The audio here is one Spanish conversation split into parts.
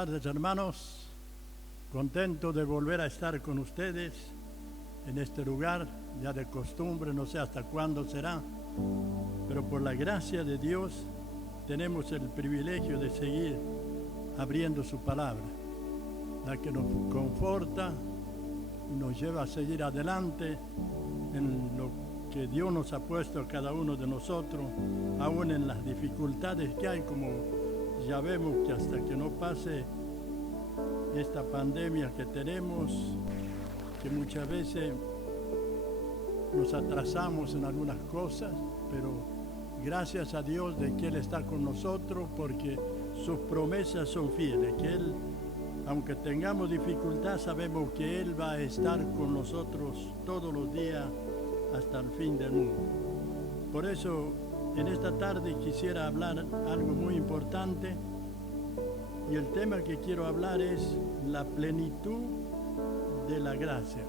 tardes, hermanos. Contento de volver a estar con ustedes en este lugar, ya de costumbre, no sé hasta cuándo será, pero por la gracia de Dios tenemos el privilegio de seguir abriendo su palabra, la que nos conforta y nos lleva a seguir adelante en lo que Dios nos ha puesto a cada uno de nosotros, aún en las dificultades que hay, como ya vemos que hasta que no pase esta pandemia que tenemos, que muchas veces nos atrasamos en algunas cosas, pero gracias a Dios de que Él está con nosotros, porque sus promesas son fieles, que Él, aunque tengamos dificultad, sabemos que Él va a estar con nosotros todos los días hasta el fin del mundo. Por eso, en esta tarde quisiera hablar algo muy importante, y el tema que quiero hablar es la plenitud de la gracia.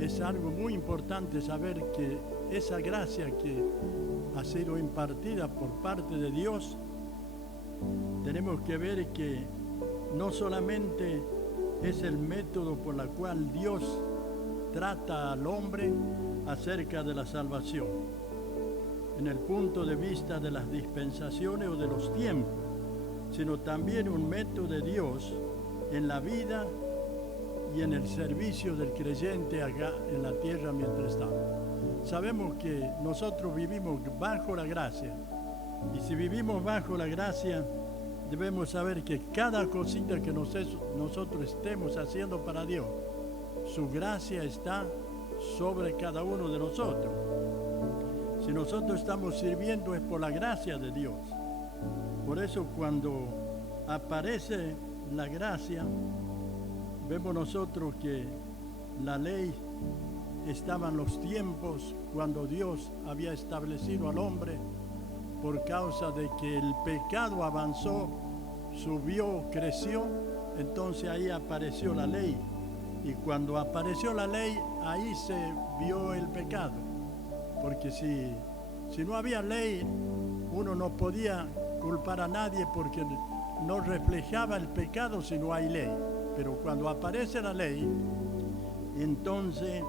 Es algo muy importante saber que esa gracia que ha sido impartida por parte de Dios, tenemos que ver que no solamente es el método por el cual Dios trata al hombre acerca de la salvación, en el punto de vista de las dispensaciones o de los tiempos, sino también un método de Dios en la vida y en el servicio del creyente acá en la tierra mientras estamos. Sabemos que nosotros vivimos bajo la gracia, y si vivimos bajo la gracia, debemos saber que cada cosita que nosotros estemos haciendo para Dios, su gracia está sobre cada uno de nosotros. Si nosotros estamos sirviendo es por la gracia de Dios. Por eso cuando aparece la gracia, vemos nosotros que la ley estaba en los tiempos cuando Dios había establecido al hombre, por causa de que el pecado avanzó, subió, creció, entonces ahí apareció la ley. Y cuando apareció la ley, ahí se vio el pecado. Porque si no había ley, uno no podía culpar a nadie porque no reflejaba el pecado si no hay ley. Pero cuando aparece la ley, entonces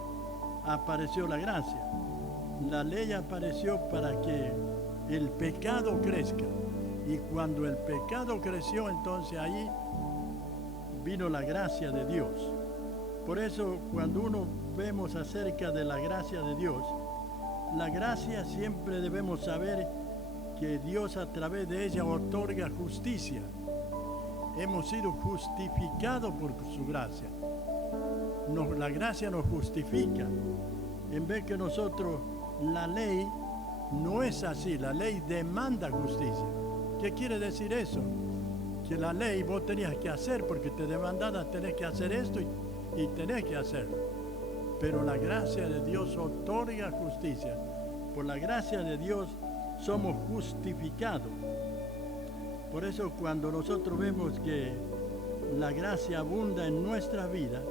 apareció la gracia. La ley apareció para que el pecado crezca. Y cuando el pecado creció, entonces ahí vino la gracia de Dios. Por eso, cuando uno vemos acerca de la gracia de Dios, la gracia siempre debemos saber que Dios a través de ella otorga justicia. Hemos sido justificados por su gracia. La gracia nos justifica. En vez que nosotros, la ley no es así, la ley demanda justicia. ¿Qué quiere decir eso? Que la ley vos tenías que hacer porque te demandaba, tenés que hacer esto y tenés que hacerlo. Pero la gracia de Dios otorga justicia. Por la gracia de Dios somos justificados. Por eso cuando nosotros vemos que la gracia abunda en nuestra vida,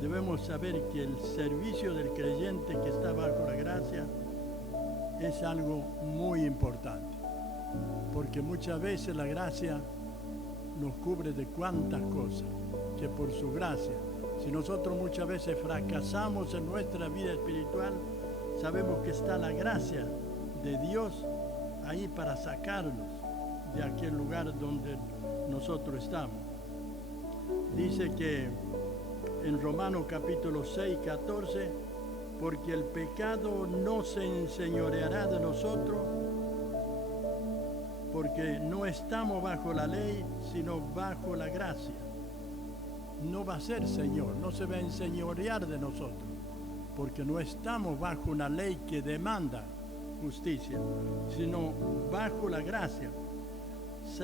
debemos saber que el servicio del creyente que está bajo la gracia es algo muy importante. Porque muchas veces la gracia nos cubre de cuantas cosas, que por su gracia, si nosotros muchas veces fracasamos en nuestra vida espiritual, sabemos que está la gracia de Dios ahí para sacarnos de aquel lugar donde nosotros estamos. Dice que en Romanos capítulo 6, 14, porque el pecado no se enseñoreará de nosotros, porque no estamos bajo la ley, sino bajo la gracia. No va a ser Señor, no se va a enseñorear de nosotros, porque no estamos bajo una ley que demanda justicia, sino bajo la gracia,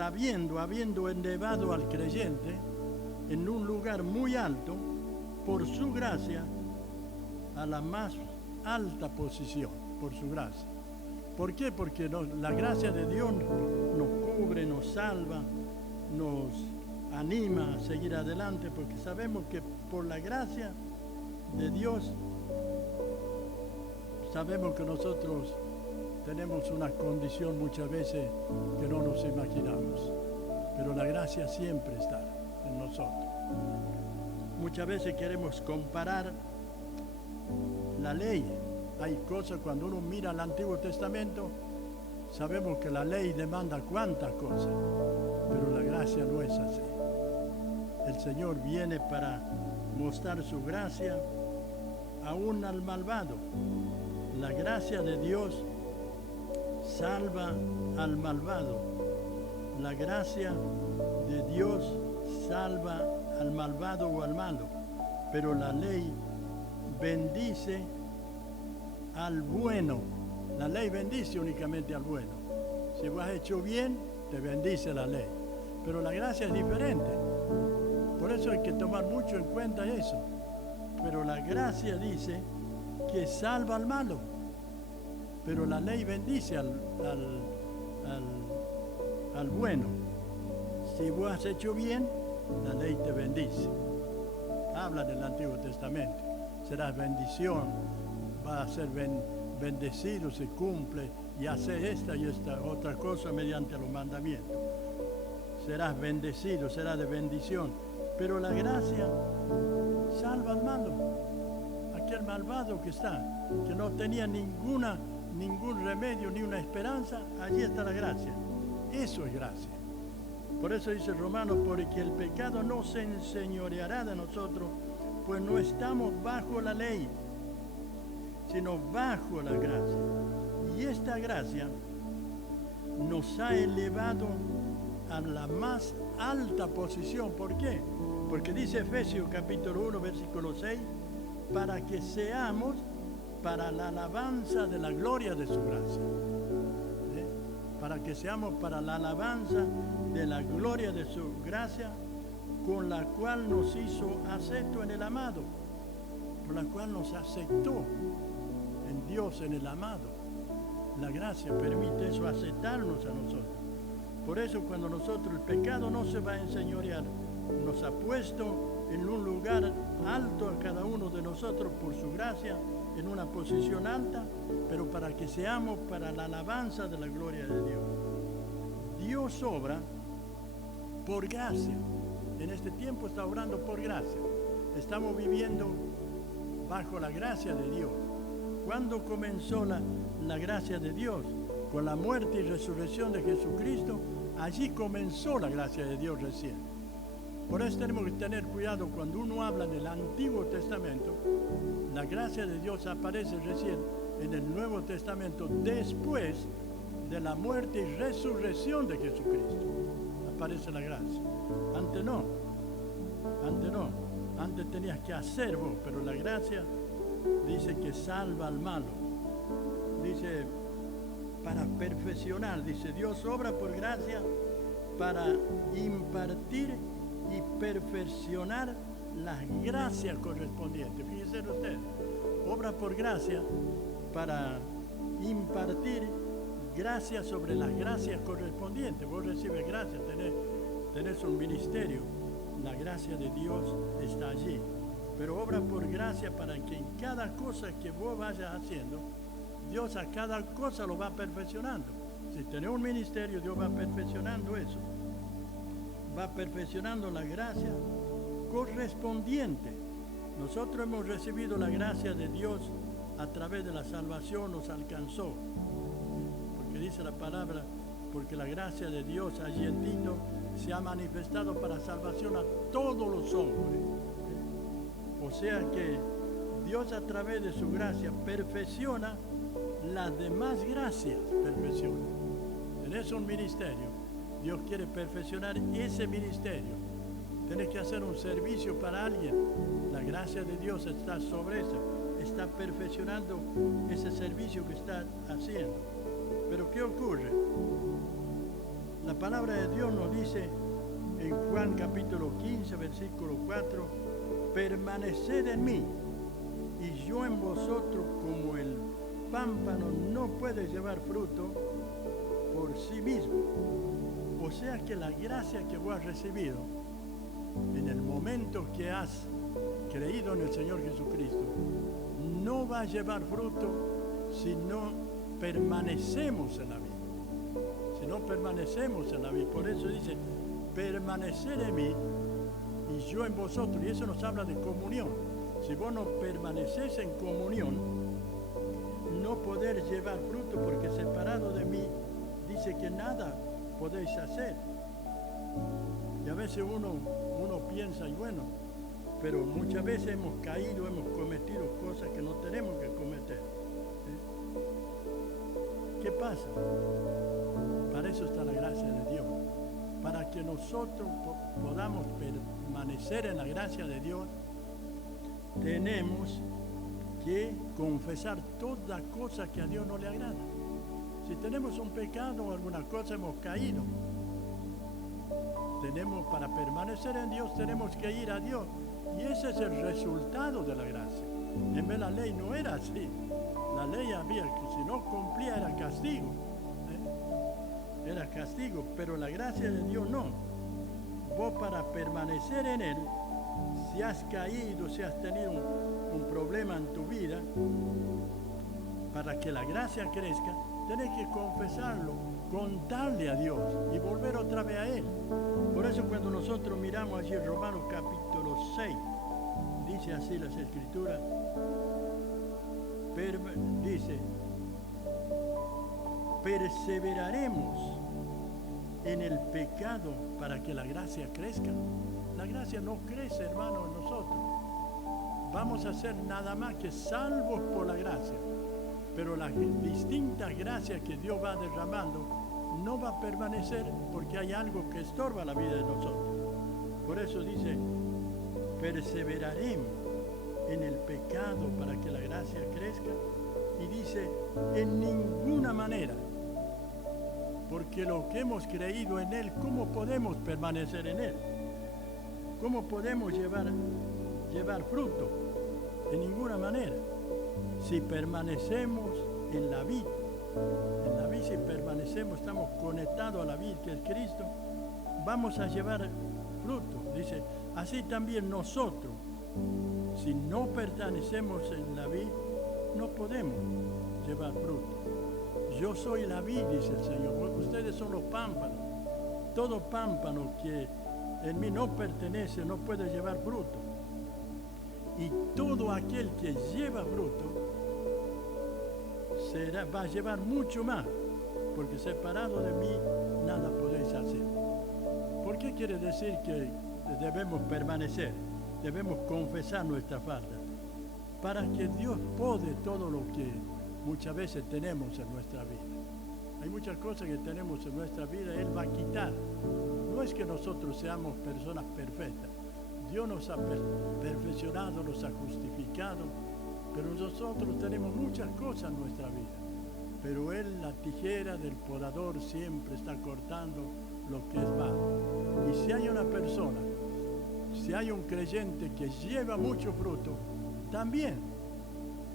habiendo elevado al creyente en un lugar muy alto, por su gracia, a la más alta posición, por su gracia. ¿Por qué? Porque la gracia de Dios nos cubre, nos salva, nos anima a seguir adelante, porque sabemos que por la gracia de Dios, sabemos que nosotros tenemos una condición muchas veces que no nos imaginamos, pero la gracia siempre está. nosotros. Muchas veces queremos comparar la ley. Hay cosas, cuando uno mira el Antiguo Testamento, sabemos que la ley demanda cuántas cosas, pero la gracia no es así. El Señor viene para mostrar su gracia aún al malvado. La gracia de Dios salva al malvado. La gracia de Dios salva al malvado o al malo, pero la ley bendice al bueno. La ley bendice únicamente al bueno. Si vos has hecho bien, te bendice la ley. Pero la gracia es diferente. Por eso hay que tomar mucho en cuenta eso. Pero la gracia dice que salva al malo. Pero la ley bendice al bueno. Si vos has hecho bien, la ley te bendice. Habla del Antiguo Testamento. Serás bendición, va a ser bendecido si cumple y hace esta y esta otra cosa mediante los mandamientos. Serás bendecido, serás de bendición. Pero la gracia salva al malo. Aquel malvado que está, que no tenía ningún remedio ni una esperanza, allí está la gracia. Eso es gracia. Por eso dice Romanos, porque el pecado no se enseñoreará de nosotros, pues no estamos bajo la ley, sino bajo la gracia. Y esta gracia nos ha elevado a la más alta posición. ¿Por qué? Porque dice Efesios capítulo 1, versículo 6, para que seamos para la alabanza de la gloria de su gracia. Para que seamos para la alabanza de la gloria de su gracia, con la cual nos hizo acepto en el amado, por la cual nos aceptó en Dios, en el amado. La gracia permite eso, aceptarnos a nosotros. Por eso cuando nosotros, el pecado no se va a enseñorear, nos ha puesto en un lugar alto a cada uno de nosotros por su gracia, en una posición alta, pero para que seamos para la alabanza de la gloria de Dios. Dios obra por gracia. En este tiempo está obrando por gracia. Estamos viviendo bajo la gracia de Dios. ¿Cuándo comenzó la gracia de Dios? Con la muerte y resurrección de Jesucristo. Allí comenzó la gracia de Dios recién. Por eso tenemos que tener cuidado cuando uno habla del Antiguo Testamento. La gracia de Dios aparece recién en el Nuevo Testamento después de la muerte y resurrección de Jesucristo. Aparece la gracia. Antes no. Antes tenías que hacer vos, pero la gracia dice que salva al malo. Dice para perfeccionar, dice Dios obra por gracia para impartir y perfeccionar las gracias correspondientes. Fíjense ustedes, obra por gracia para impartir gracias sobre las gracias correspondientes. Vos recibes gracias, tenés un ministerio, la gracia de Dios está allí. Pero obra por gracia para que en cada cosa que vos vayas haciendo, Dios a cada cosa lo va perfeccionando. Si tenés un ministerio, Dios va perfeccionando eso. Va perfeccionando la gracia correspondiente. Nosotros hemos recibido la gracia de Dios a través de la salvación, nos alcanzó. Porque dice la palabra, porque la gracia de Dios allí en Tito se ha manifestado para salvación a todos los hombres. O sea que Dios a través de su gracia perfecciona las demás gracias, perfecciona. Tenés un ministerio, Dios quiere perfeccionar ese ministerio. Tenés que hacer un servicio para alguien, la gracia de Dios está sobre eso, está perfeccionando ese servicio que está haciendo. Pero ¿qué ocurre? La palabra de Dios nos dice en Juan capítulo 15, versículo 4, permaneced en mí y yo en vosotros, como el pámpano no puede llevar fruto por sí mismo. O sea que la gracia que vos has recibido en el momento que has creído en el Señor Jesucristo no va a llevar fruto si no permanecemos en la vida. Si no permanecemos en la vida. Por eso dice, permanecer en mí y yo en vosotros. Y eso nos habla de comunión. Si vos no permaneces en comunión, no podéis llevar fruto, porque separado de mí, dice que nada podéis hacer. Y a veces uno piensa, y bueno, pero muchas veces hemos caído, hemos cometido cosas que no tenemos que cometer. ¿Qué pasa? Para eso está la gracia de Dios. Para que nosotros podamos permanecer en la gracia de Dios, tenemos que confesar toda cosa que a Dios no le agrada. Si tenemos un pecado o alguna cosa, hemos caído. Para permanecer en Dios, tenemos que ir a Dios. Y ese es el resultado de la gracia. En vez, la ley no era así. La ley había que si no cumplía era castigo. Era castigo, pero la gracia de Dios no. Vos, para permanecer en Él, si has caído, si has tenido un problema en tu vida, para que la gracia crezca, tenés que confesarlo, contarle a Dios y volver otra vez a Él. Por eso cuando nosotros miramos allí en Romanos capítulo 6, dice así las Escrituras, dice, perseveraremos en el pecado para que la gracia crezca. La gracia no crece, hermano, en nosotros. Vamos a ser nada más que salvos por la gracia. Pero las distintas gracias que Dios va derramando no va a permanecer, porque hay algo que estorba la vida de nosotros. Por eso dice, perseveraremos en el pecado para que la gracia crezca. Y dice, en ninguna manera, porque lo que hemos creído en Él, ¿cómo podemos permanecer en Él? ¿Cómo podemos llevar fruto? En ninguna manera. Si permanecemos en la vid, si permanecemos, estamos conectados a la vid que es Cristo, vamos a llevar fruto. Dice, así también nosotros, si no permanecemos en la vid, no podemos llevar fruto. Yo soy la vid, dice el Señor, ustedes son los pámpanos. Todo pámpano que en mí no pertenece no puede llevar fruto. Y todo aquel que lleva fruto va a llevar mucho más, porque separado de mí nada podéis hacer. ¿Por qué quiere decir que debemos permanecer? Debemos confesar nuestra falta, para que Dios pode todo lo que muchas veces tenemos en nuestra vida. Hay muchas cosas que tenemos en nuestra vida, Él va a quitar. No es que nosotros seamos personas perfectas. Dios nos ha perfeccionado, nos ha justificado, pero nosotros tenemos muchas cosas en nuestra vida. Pero Él, la tijera del podador, siempre está cortando lo que es malo. Y si hay una persona, si hay un creyente que lleva mucho fruto, también.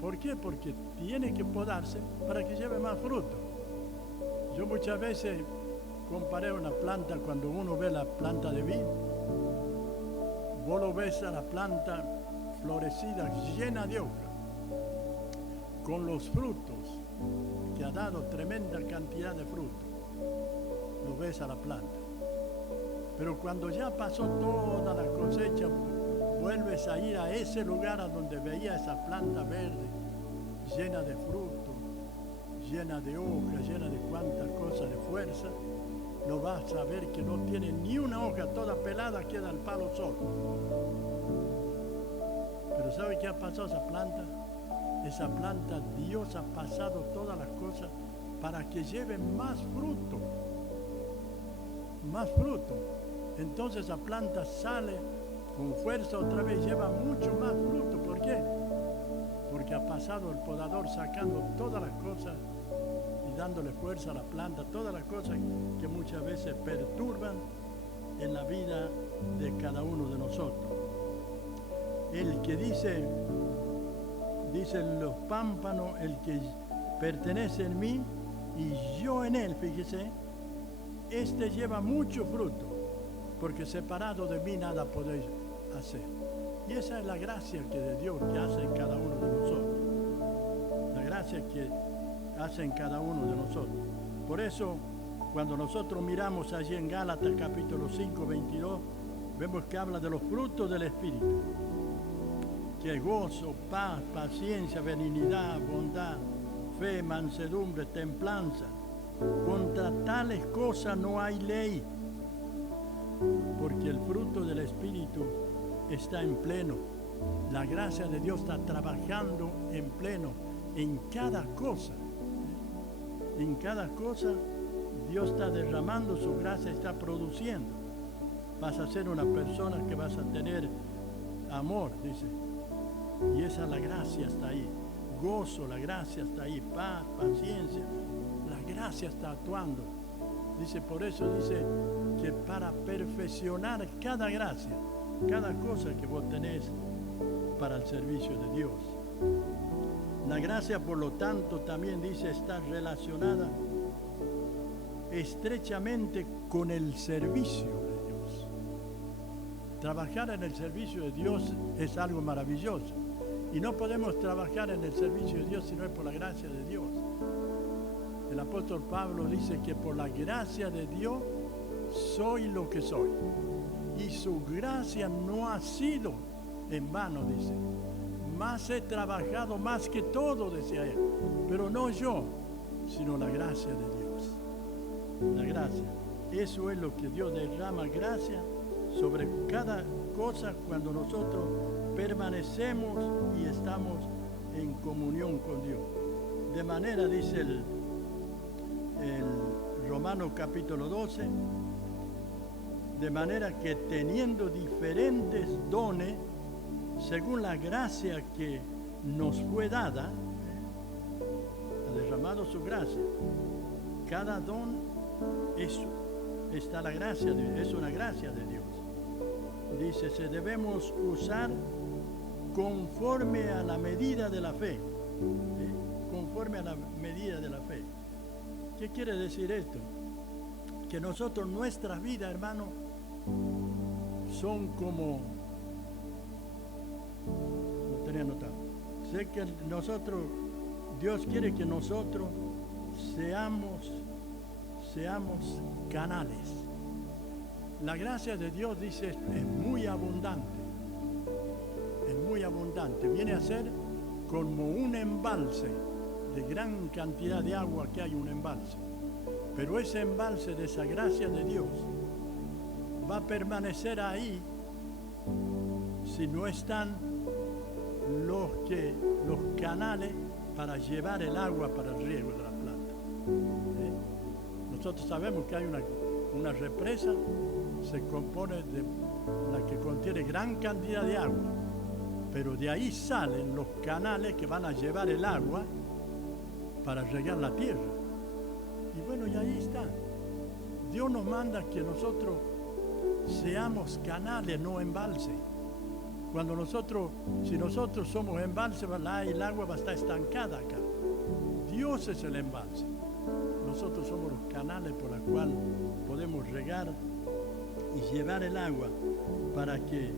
¿Por qué? Porque tiene que podarse para que lleve más fruto. Yo muchas veces comparé una planta, cuando uno ve la planta de vid, vos lo ves a la planta florecida, llena de hojas, con los frutos, que ha dado tremenda cantidad de frutos. Lo ves a la planta. Pero cuando ya pasó toda la cosecha, vuelves a ir a ese lugar a donde veía esa planta verde, llena de fruto, llena de hojas, llena de cuantas cosas de fuerza, lo vas a ver que no tiene ni una hoja, toda pelada, queda el palo solo. Pero ¿sabe qué ha pasado esa planta? Esa planta, Dios ha pasado todas las cosas para que lleve más fruto. Más fruto. Entonces esa planta sale con fuerza otra vez, lleva mucho más fruto. ¿Por qué? Porque ha pasado el podador sacando todas las cosas y dándole fuerza a la planta, todas las cosas que muchas veces perturban en la vida de cada uno de nosotros. El que dicen los pámpanos, el que pertenece en mí y yo en él, fíjese, este lleva mucho fruto, porque separado de mí nada podéis hacer. Y esa es la gracia que de Dios que hace en cada uno de nosotros. La gracia que hace en cada uno de nosotros. Por eso, cuando nosotros miramos allí en Gálatas capítulo 5, 22, vemos que habla de los frutos del Espíritu, que es gozo, paz, paciencia, benignidad, bondad, fe, mansedumbre, templanza. Contra tales cosas no hay ley, porque el fruto del Espíritu está en pleno. La gracia de Dios está trabajando en pleno, en cada cosa. En cada cosa Dios está derramando su gracia, está produciendo. Vas a ser una persona que vas a tener amor, dice. Y esa la gracia está ahí. Gozo, la gracia está ahí. Paz, paciencia. La gracia está actuando. Dice, por eso dice que para perfeccionar cada gracia, cada cosa que vos tenés para el servicio de Dios. La gracia, por lo tanto, también dice, está relacionada estrechamente con el servicio de Dios. Trabajar en el servicio de Dios es algo maravilloso. Y no podemos trabajar en el servicio de Dios si no es por la gracia de Dios. El apóstol Pablo dice que por la gracia de Dios soy lo que soy. Y su gracia no ha sido en vano, dice. Más he trabajado más que todo, decía él. Pero no yo, sino la gracia de Dios. La gracia. Eso es lo que Dios derrama, gracia sobre cada cosa cuando nosotros permanecemos y estamos en comunión con Dios. De manera, dice el Romanos capítulo 12, de manera que teniendo diferentes dones, según la gracia que nos fue dada, ha derramado su gracia. Cada don es una gracia de Dios. Dice, se debemos usar conforme a la medida de la fe. ¿Sí? Conforme a la medida de la fe. ¿Qué quiere decir esto? Que nosotros, nuestras vidas, hermano, son como... No tenía notado. Sé que nosotros, Dios quiere que nosotros seamos canales. La gracia de Dios, dice, es muy abundante. Es muy abundante. Viene a ser como un embalse de gran cantidad de agua que hay, un embalse. Pero ese embalse de esa gracia de Dios va a permanecer ahí si no están los canales para llevar el agua para el riego de la planta. Nosotros sabemos que hay una represa, se compone de la que contiene gran cantidad de agua, pero de ahí salen los canales que van a llevar el agua para regar la tierra. Y bueno, y ahí está. Dios nos manda que nosotros seamos canales, no embalse. Si nosotros somos embalse, el agua va a estar estancada acá. Dios es el embalse. Nosotros somos los canales por los cuales podemos regar y llevar el agua para que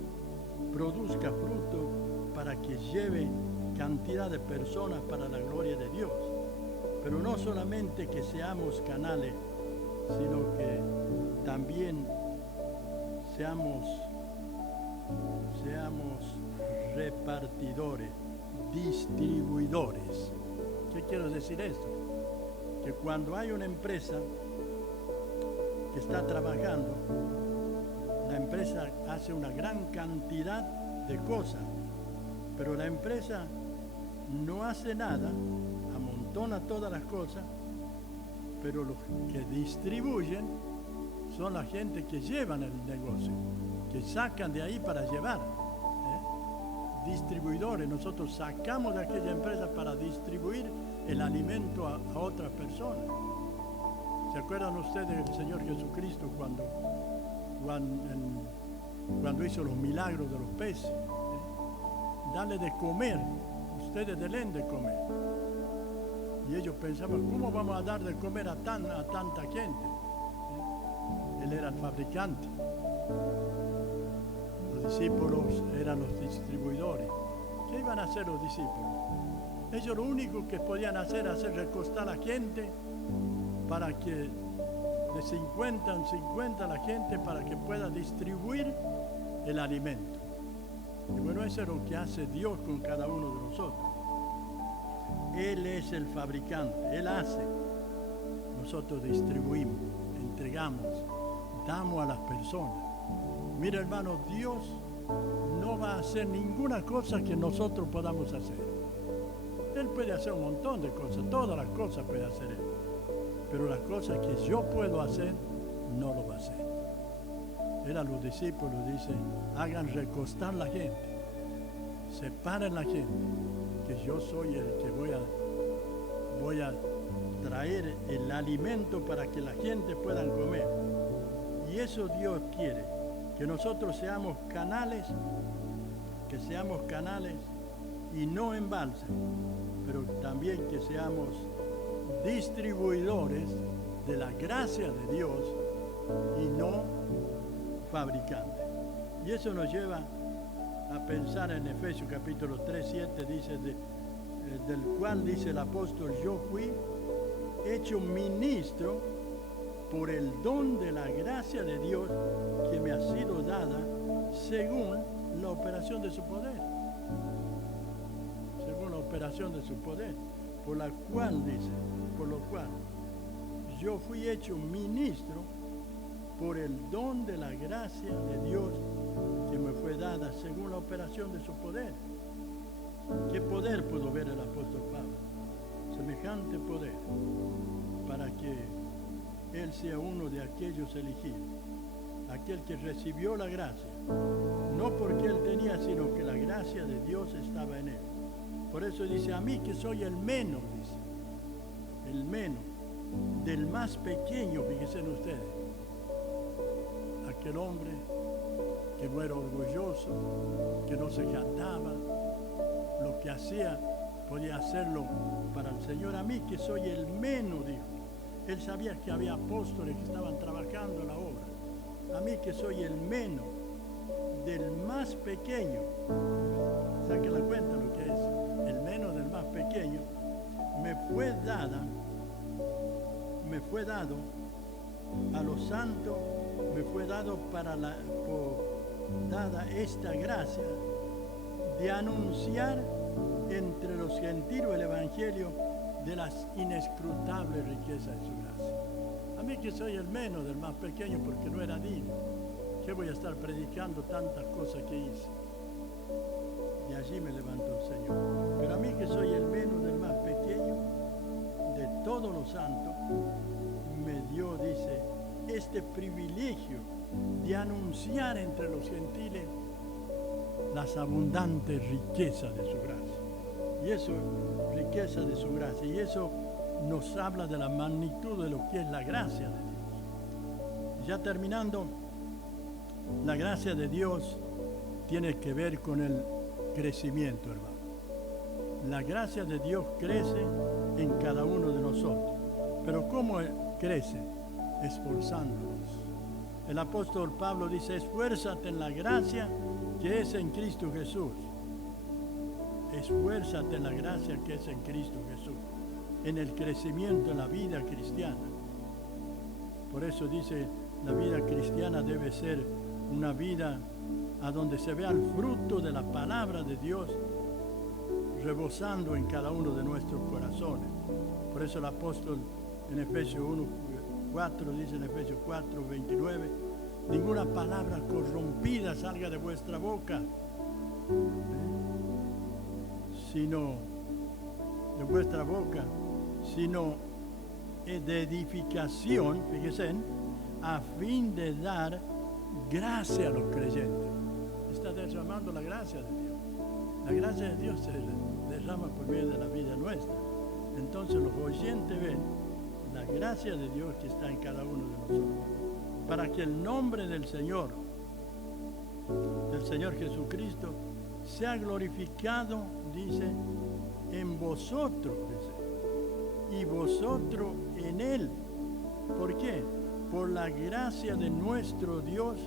produzca fruto, para que lleve cantidad de personas para la gloria de Dios. Pero no solamente que seamos canales, sino que también seamos repartidores, distribuidores. ¿Qué quiero decir esto? Que cuando hay una empresa que está trabajando, la empresa hace una gran cantidad de cosas, pero la empresa no hace nada, amontona todas las cosas, pero los que distribuyen son la gente que llevan el negocio, que sacan de ahí para llevar. Distribuidores, nosotros sacamos de aquella empresa para distribuir el alimento a otras personas. ¿Se acuerdan ustedes del Señor Jesucristo cuando hizo los milagros de los peces? Dale de comer, ustedes den de comer. Y ellos pensaban, ¿cómo vamos a dar de comer a tanta gente? Él era el fabricante. Los discípulos eran los distribuidores. ¿Qué iban a hacer los discípulos? Ellos lo único que podían hacer era hacer recostar a la gente para que de 50 en 50 la gente para que pueda distribuir el alimento. Y bueno, eso es lo que hace Dios con cada uno de nosotros. Él es el fabricante, Él hace. Nosotros distribuimos, entregamos, damos a las personas. Mira, hermano, Dios no va a hacer ninguna cosa que nosotros podamos hacer. Él puede hacer un montón de cosas, todas las cosas puede hacer Él. Pero las cosas que yo puedo hacer, no lo va a hacer. Él a los discípulos dice, hagan recostar la gente, separen la gente, que yo soy el que voy a traer el alimento para que la gente pueda comer. Y eso Dios quiere, que nosotros seamos canales y no embalses, pero también que seamos distribuidores de la gracia de Dios y no fabricantes. Y eso nos lleva a pensar en Efesios capítulo 3, 7, dice, del cual dice el apóstol, yo fui hecho ministro por el don de la gracia de Dios que me ha sido dada según la operación de su poder. Según la operación de su poder, por lo cual yo fui hecho ministro por el don de la gracia de Dios que me fue dada según la operación de su poder. ¿Qué poder pudo ver el apóstol Pablo? Semejante poder para que él sea uno de aquellos elegidos, aquel que recibió la gracia, no porque él tenía, sino que la gracia de Dios estaba en él. Por eso dice, a mí que soy el menos, dice, el menos, del más pequeño, fíjense ustedes, aquel hombre que no era orgulloso, que no se jactaba, lo que hacía, podía hacerlo para el Señor. A mí que soy el menos, dijo. Él sabía que había apóstoles que estaban trabajando en la obra. A mí que soy el menos, del más pequeño. Saquen la cuenta lo que es el menos del más pequeño. Me fue dado a los santos, me fue dado dada esta gracia de anunciar entre los gentiles el evangelio de las inescrutables riquezas de su gracia. A mí que soy el menos del más pequeño porque no era digno, ¿qué voy a estar predicando tantas cosas que hice? Y allí me levantó el Señor. Pero a mí que soy el menos del más pequeño de todos los santos, me dio, dice, este privilegio de anunciar entre los gentiles las abundantes riquezas de su gracia. Y eso, riqueza de su gracia. Y eso nos habla de la magnitud de lo que es la gracia de Dios. Ya terminando, la gracia de Dios tiene que ver con el crecimiento, hermano. La gracia de Dios crece en cada uno de nosotros. Pero ¿cómo crece? Esforzándonos. El apóstol Pablo dice, esfuérzate en la gracia que es en Cristo Jesús. Esfuérzate en la gracia que es en Cristo Jesús, en el crecimiento en la vida cristiana. Por eso dice, la vida cristiana debe ser una vida a donde se vea el fruto de la palabra de Dios rebosando en cada uno de nuestros corazones. Por eso el apóstol en Efesios 1:4 dice, en Efesios 4:29, ninguna palabra corrompida salga de vuestra boca, sino de vuestra boca, sino de edificación, fíjense, a fin de dar gracia a los creyentes. Está derramando la gracia de Dios. La gracia de Dios se derrama por medio de la vida nuestra. Entonces los oyentes ven la gracia de Dios que está en cada uno de nosotros. Para que el nombre del Señor Jesucristo, sea glorificado, dice, en vosotros, dice, y vosotros en Él. ¿Por qué? Por la gracia de nuestro Dios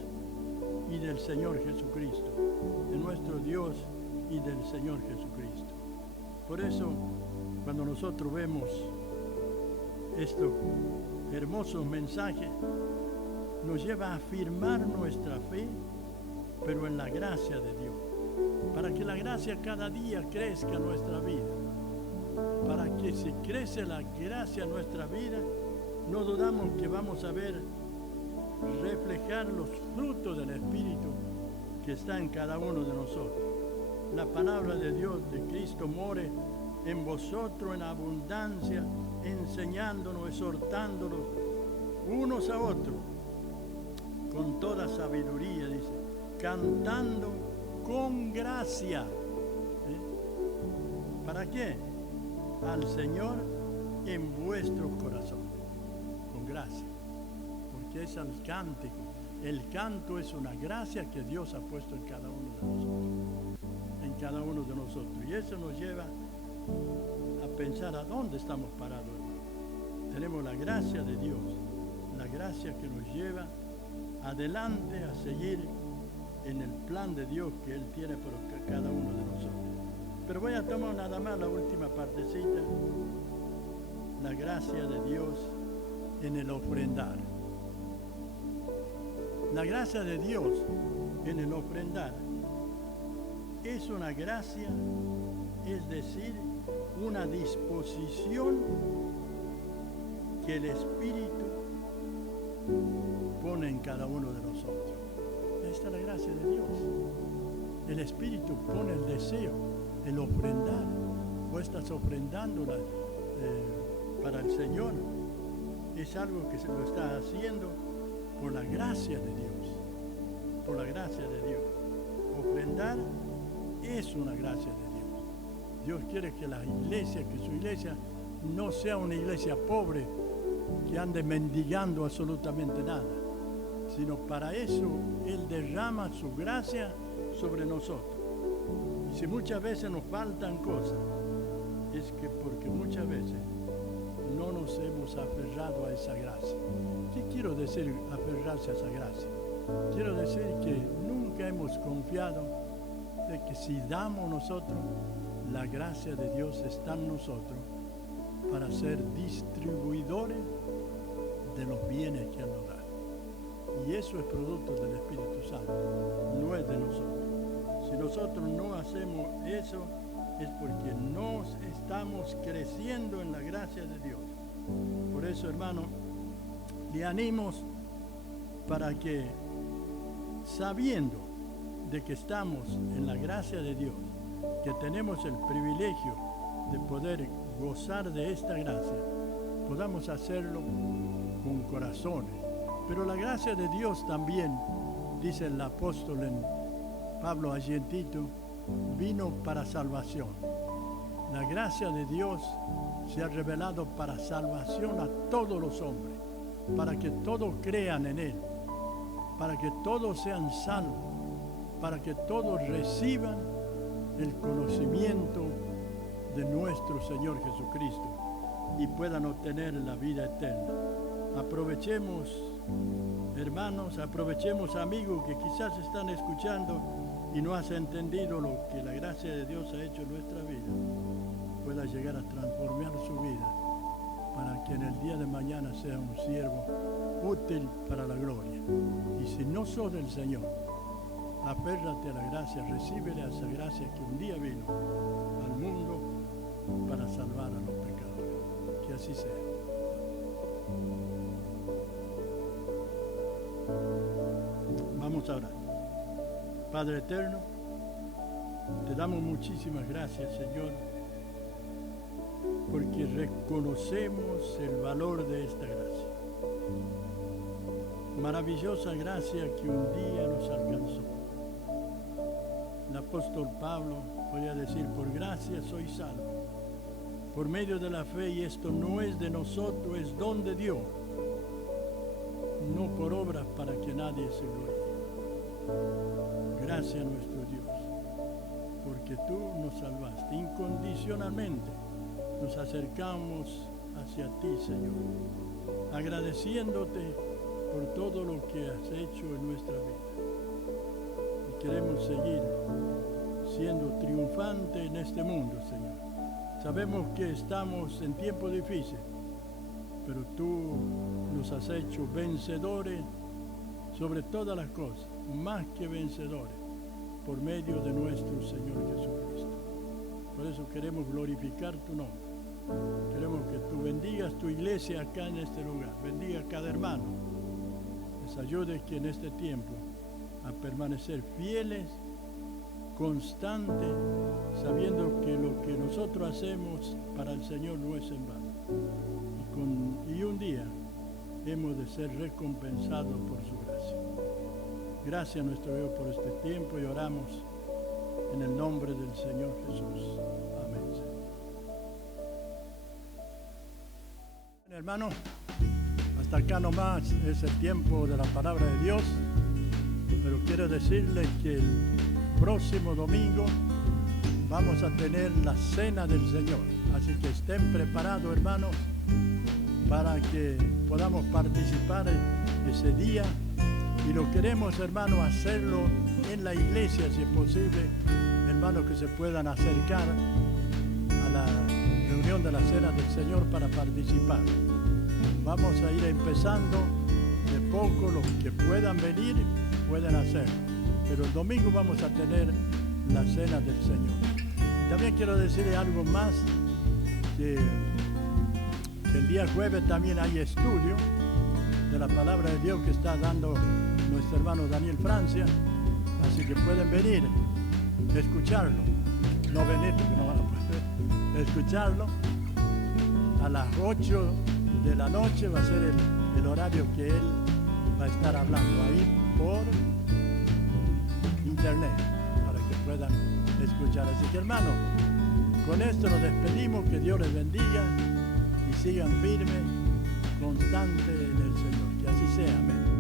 y del Señor Jesucristo. De nuestro Dios y del Señor Jesucristo. Por eso, cuando nosotros vemos estos hermosos mensajes, nos lleva a afirmar nuestra fe pero en la gracia de Dios. Para que la gracia cada día crezca en nuestra vida. Para que si crece la gracia en nuestra vida, no dudamos que vamos a ver reflejar los frutos del Espíritu que está en cada uno de nosotros. La palabra de Dios, de Cristo, more en vosotros en abundancia, enseñándonos, exhortándonos unos a otros, con toda sabiduría, dice, cantando con gracia. ¿Para qué? Al Señor en vuestros corazones, con gracia, porque es el cántico. El canto es una gracia que Dios ha puesto en cada uno de nosotros, y eso nos lleva a pensar a dónde estamos parados. Tenemos la gracia de Dios, la gracia que nos lleva adelante a seguir en el plan de Dios que Él tiene por cada uno de nosotros. Pero voy a tomar nada más la última partecita, la gracia de Dios en el ofrendar. La gracia de Dios en el ofrendar es una gracia, es decir, una disposición que el Espíritu pone en cada uno de nosotros. Esta es la gracia de Dios. El Espíritu pone el deseo, el ofrendar. Vos estás ofrendando para el Señor. Es algo que se lo está haciendo por la gracia de Dios. Por la gracia de Dios. Ofrendar es una gracia de Dios. Dios quiere que la iglesia, que su iglesia no sea una iglesia pobre que ande mendigando absolutamente nada, sino para eso Él derrama su gracia sobre nosotros. Y si muchas veces nos faltan cosas, es que porque muchas veces no nos hemos aferrado a esa gracia. ¿Qué quiero decir aferrarse a esa gracia? Quiero decir que nunca hemos confiado de que si damos nosotros, la gracia de Dios está en nosotros para ser distribuidores de los bienes que Él nos da. Y eso es producto del Espíritu Santo, no es de nosotros. Si nosotros no hacemos eso, es porque no estamos creciendo en la gracia de Dios. Por eso, hermano, le animo para que, sabiendo de que estamos en la gracia de Dios, que tenemos el privilegio de poder gozar de esta gracia, podamos hacerlo con corazones. Pero la gracia de Dios también, dice el apóstol en Pablo allí en Tito, vino para salvación. La gracia de Dios se ha revelado para salvación a todos los hombres, para que todos crean en Él, para que todos sean salvos, para que todos reciban el conocimiento de nuestro Señor Jesucristo y puedan obtener la vida eterna. Aprovechemos, hermanos, aprovechemos, amigos, que quizás están escuchando y no has entendido lo que la gracia de Dios ha hecho en nuestra vida, pueda llegar a transformar su vida para que en el día de mañana sea un siervo útil para la gloria. Y si no sos del Señor, aférrate a la gracia, recíbele a esa gracia que un día vino al mundo para salvar a los pecadores. Que así sea. Vamos a orar. Padre eterno, te damos muchísimas gracias, Señor, porque reconocemos el valor de esta gracia. Maravillosa gracia que un día nos alcanzó. El apóstol Pablo podía decir, por gracia soy salvo, por medio de la fe, y esto no es de nosotros, es don de Dios, no por obras para que nadie se glorie. Gracias, nuestro Dios, porque tú nos salvaste incondicionalmente. Nos acercamos hacia ti, Señor, agradeciéndote por todo lo que has hecho en nuestra vida. Y queremos seguir siendo triunfantes en este mundo, Señor. Sabemos que estamos en tiempos difíciles, pero tú nos has hecho vencedores sobre todas las cosas. más que vencedores por medio de nuestro Señor Jesucristo. Por eso queremos glorificar tu nombre. Queremos que tú bendigas tu iglesia acá en este lugar. Bendiga a cada hermano. Les ayude que en este tiempo a permanecer fieles, constantes, sabiendo que lo que nosotros hacemos para el Señor no es en vano. Y un día hemos de ser recompensados por su gracia. Gracias nuestro Dios por este tiempo y oramos en el nombre del Señor Jesús. Amén, Señor. Hermano, hasta acá nomás es el tiempo de la palabra de Dios, pero quiero decirles que el próximo domingo vamos a tener la cena del Señor, así que estén preparados, hermanos, para que podamos participar ese día, y lo queremos, hermanos, hacerlo en la iglesia, si es posible, hermanos, que se puedan acercar a la reunión de la cena del Señor para participar. Vamos a ir empezando de poco, los que puedan venir pueden hacerlo, pero el domingo vamos a tener la cena del Señor. Y también quiero decirle algo más, que el día jueves también hay estudio de la palabra de Dios que está dando nuestro hermano Daniel Francia, así que pueden venir, escucharlo, no venir porque no van a poder escucharlo. A las 8 de la noche va a ser el horario que él va a estar hablando ahí por internet, para que puedan escuchar. Así que, hermano, con esto nos despedimos, que Dios les bendiga y sigan firmes, constantes en el Señor. Que así sea. Amén.